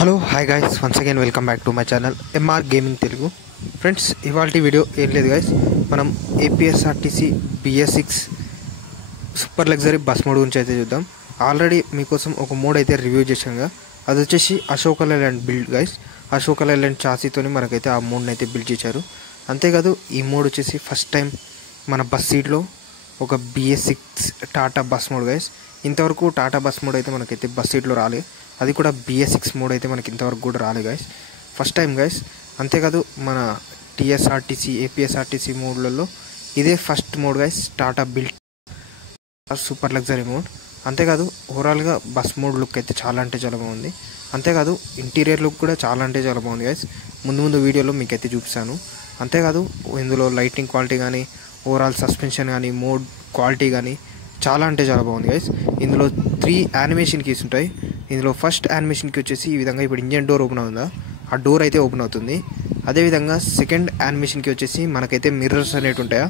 Hello hi guys, once again welcome back to my channel MR gaming Telugu. Friends, ఇవాళ video ఏం లేదు guys, మనం APSRTC BS6 super luxury bus mode గురించి అయితే చూద్దాం. ఆల్రెడీ మీకోసం ఒక మోడ్ అయితే రివ్యూ చేశాను. అది వచ్చేసి అశోక లైలాండ్ బిల్డ్ గైస్. అశోక లైలాండ్ చాసీతోని మనకైతే ఆ మోడ్ని అయితే బిల్డ్ చేశారు. అంతేకాదు ఈ మోడ్ వచ్చేసి ఫస్ట్ టైం మన బస్ సీట్లో ఒక BS6 Tata bus mode guys. ఇంతవరకు టాటా బస్ మోడ్ అయితే మనకైతే బస్ సీట్లో రాలే, అది కూడా BS6 మోడ్ అయితే మనకి ఇంతవరకు కూడా రాలే గైస్, ఫస్ట్ టైం గైస్. అంతేకాదు మన ఏపీఎస్ఆర్టీసీ మోడ్లలో ఇదే first mode guys, Tata build super luxury mode. అంతేకాదు ఓవరాల్గా బస్ మోడ్ లుక్ అయితే చాలా అంటే చాలా బాగుంది. అంతేకాదు ఇంటీరియర్ లుక్ కూడా చాలా అంటే చాలా బాగుంది గైస్. ముందు వీడియోలో మీకు అయితే చూపిస్తాను. అంతేకాదు ఇందులో లైటింగ్ క్వాలిటీ కానీ, ఓవరాల్ సస్పెన్షన్ కానీ, మోడ్ క్వాలిటీ కానీ చాలా అంటే చాలా బాగుంది గైస్. ఇందులో 3 యానిమేషన్ కీస్ ఉంటాయి. ఇందులో ఫస్ట్ యానిమేషన్కి వచ్చేసి ఈ విధంగా ఇప్పుడు ఇంజన్ డోర్ ఓపెన్ అవుతుందా, ఆ డోర్ అయితే ఓపెన్ అవుతుంది. అదేవిధంగా సెకండ్ యానిమేషన్కి వచ్చేసి మనకైతే మిర్రర్స్ అనేవి ఉంటాయా,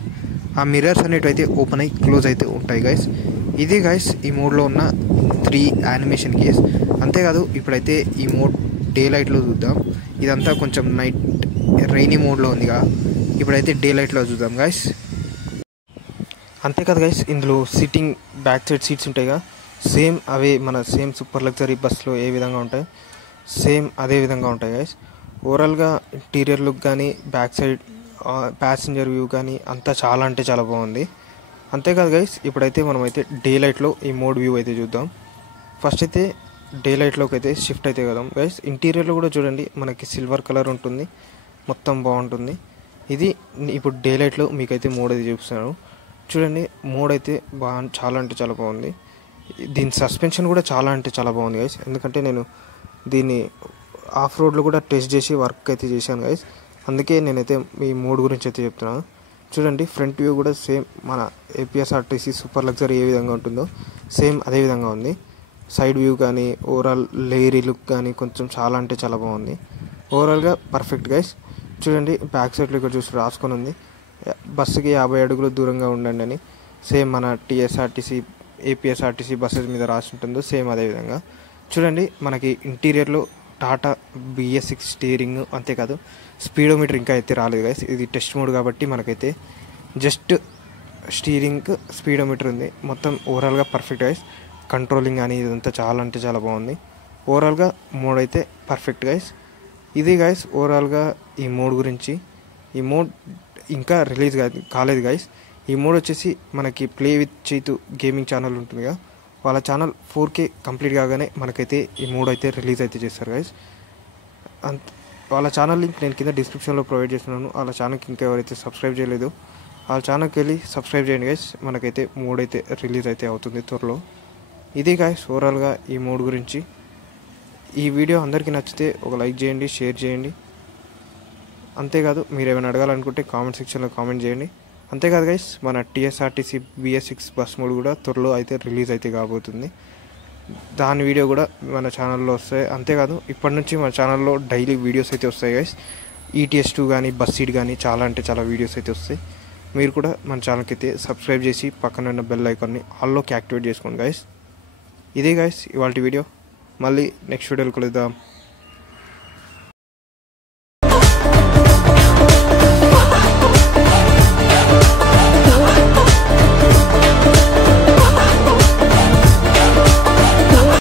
ఆ మిర్రర్స్ అనేవి అయితే ఓపెన్ అయ్యి క్లోజ్ అయితే ఉంటాయి గైస్. ఇది గైస్ ఈ మోడ్లో ఉన్న 3 యానిమేషన్ కీస్. అంతేకాదు ఇప్పుడైతే ఈ మోడ్ డే లైట్లో చూద్దాం. ఇదంతా కొంచెం నైట్ రైనీ మోడ్లో ఉందిగా, ఇప్పుడైతే డే లైట్లో చూద్దాం గైస్. అంతేకాదు గైస్, ఇందులో సిట్టింగ్ బ్యాక్ సైడ్ సీట్స్ ఉంటాయిగా, సేమ్ అవే మన సేమ్ సూపర్ లగ్జరీ బస్లో ఏ విధంగా ఉంటాయి సేమ్ అదే విధంగా ఉంటాయి గైస్. ఓవరాల్గా ఇంటీరియర్ లుక్ కానీ, బ్యాక్ సైడ్ ప్యాసింజర్ వ్యూ కానీ అంతా చాలా అంటే చాలా బాగుంది. అంతేకాదు గైస్, ఇప్పుడైతే మనమైతే డే లైట్లో ఈ మోడ్ వ్యూ అయితే చూద్దాం. ఫస్ట్ అయితే డే లైట్లోకి అయితే షిఫ్ట్ అయితే కదా గైస్. ఇంటీరియర్లో కూడా చూడండి, మనకి సిల్వర్ కలర్ ఉంటుంది, మొత్తం బాగుంటుంది. ఇది ఇప్పుడు డే లైట్లో మీకైతే మోడ్ అయితే చూపిస్తాను. చూడండి, మోడ్ అయితే చాలా అంటే చాలా బాగుంది. దీని సస్పెన్షన్ కూడా చాలా అంటే చాలా బాగుంది గైస్. ఎందుకంటే నేను దీన్ని ఆఫ్ రోడ్లో కూడా టెస్ట్ చేసి వర్క్ అయితే చేశాను గైస్. అందుకే నేనైతే ఈ మోడ్ గురించి అయితే చెప్తున్నాను. చూడండి, ఫ్రంట్ వ్యూ కూడా సేమ్ మన ఏపీఎస్ఆర్టీసీ సూపర్ లగ్జరీ ఏ విధంగా ఉంటుందో సేమ్ అదే విధంగా ఉంది. సైడ్ వ్యూ కానీ, ఓవరాల్ లేయరీ లుక్ కానీ కొంచెం చాలా అంటే చాలా బాగుంది. ఓవరాల్గా పర్ఫెక్ట్ గైస్. చూడండి, బ్యాక్ సైడ్లో ఇక్కడ చూసి రాసుకొని ఉంది, బస్సుకి 50 అడుగులు దూరంగా ఉండండి అని. సేమ్ మన ఏపీఎస్ఆర్టీసీ బస్సెస్ మీద రాసి ఉంటుందో సేమ్ అదేవిధంగా. చూడండి, మనకి ఇంటీరియర్లో టాటా BS6 స్టీరింగ్, అంతేకాదు స్పీడోమీటర్ ఇంకా అయితే రాలేదు గైస్. ఇది టెస్ట్ మోడ్ కాబట్టి మనకైతే జస్ట్ స్టీరింగ్ స్పీడోమీటర్ ఉంది. మొత్తం ఓవరాల్గా పర్ఫెక్ట్ గైస్. కంట్రోలింగ్ కానీ ఇదంతా చాలా అంటే చాలా బాగుంది. ఓవరాల్గా మోడ్ అయితే పర్ఫెక్ట్ గైస్. ఇది గైస్ ఓవరాల్గా ఈ మోడ్ గురించి. ఈ మోడ్ ఇంకా రిలీజ్ కాలేదు గైస్. ఈ మోడ్ వచ్చేసి మనకి play with Chaitu gaming channel ఉంటుందిగా, వాళ్ళ ఛానల్ 4K కంప్లీట్ కాగానే మనకైతే ఈ మోడ్ అయితే రిలీజ్ అయితే చేస్తారు గైస్. వాళ్ళ ఛానల్ లింక్ నేను కింద డిస్క్రిప్షన్లో ప్రొవైడ్ చేస్తున్నాను. వాళ్ళ ఛానల్కి ఇంకా ఎవరైతే సబ్స్క్రైబ్ చేయలేదు వాళ్ళ ఛానల్కి వెళ్ళి సబ్స్క్రైబ్ చేయండి గైస్. మనకైతే మోడ్ అయితే రిలీజ్ అయితే అవుతుంది త్వరలో. ఇది గైస్ ఓవరాల్గా ఈ మోడ్ గురించి. ఈ వీడియో అందరికీ నచ్చితే ఒక లైక్ చేయండి, షేర్ చేయండి. అంతేకాదు మీరు ఏమైనా అడగాలనుకుంటే కామెంట్ సెక్షన్లో కామెంట్ చేయండి. అంతేకాదు గైస్, మన TSRTC BS6 బస్ మోడ్ కూడా త్వరలో అయితే రిలీజ్ అయితే కాబోతుంది. దాని వీడియో కూడా మన ఛానల్లో వస్తాయి. అంతేకాదు ఇప్పటి నుంచి మన ఛానల్లో డైలీ వీడియోస్ అయితే వస్తాయి గైస్. ETS2 కానీ, బస్ సీట్ కానీ చాలా అంటే చాలా వీడియోస్ అయితే వస్తాయి. మీరు కూడా మన ఛానల్కి అయితే సబ్స్క్రైబ్ చేసి పక్కన ఉన్న బెల్ ఐకాన్ని ఆల్లోకి యాక్టివేట్ చేసుకోండి గైస్. ఇదే గైస్ ఇవాళ వీడియో. మళ్ళీ నెక్స్ట్ వీడియోలో కలుద్దాం.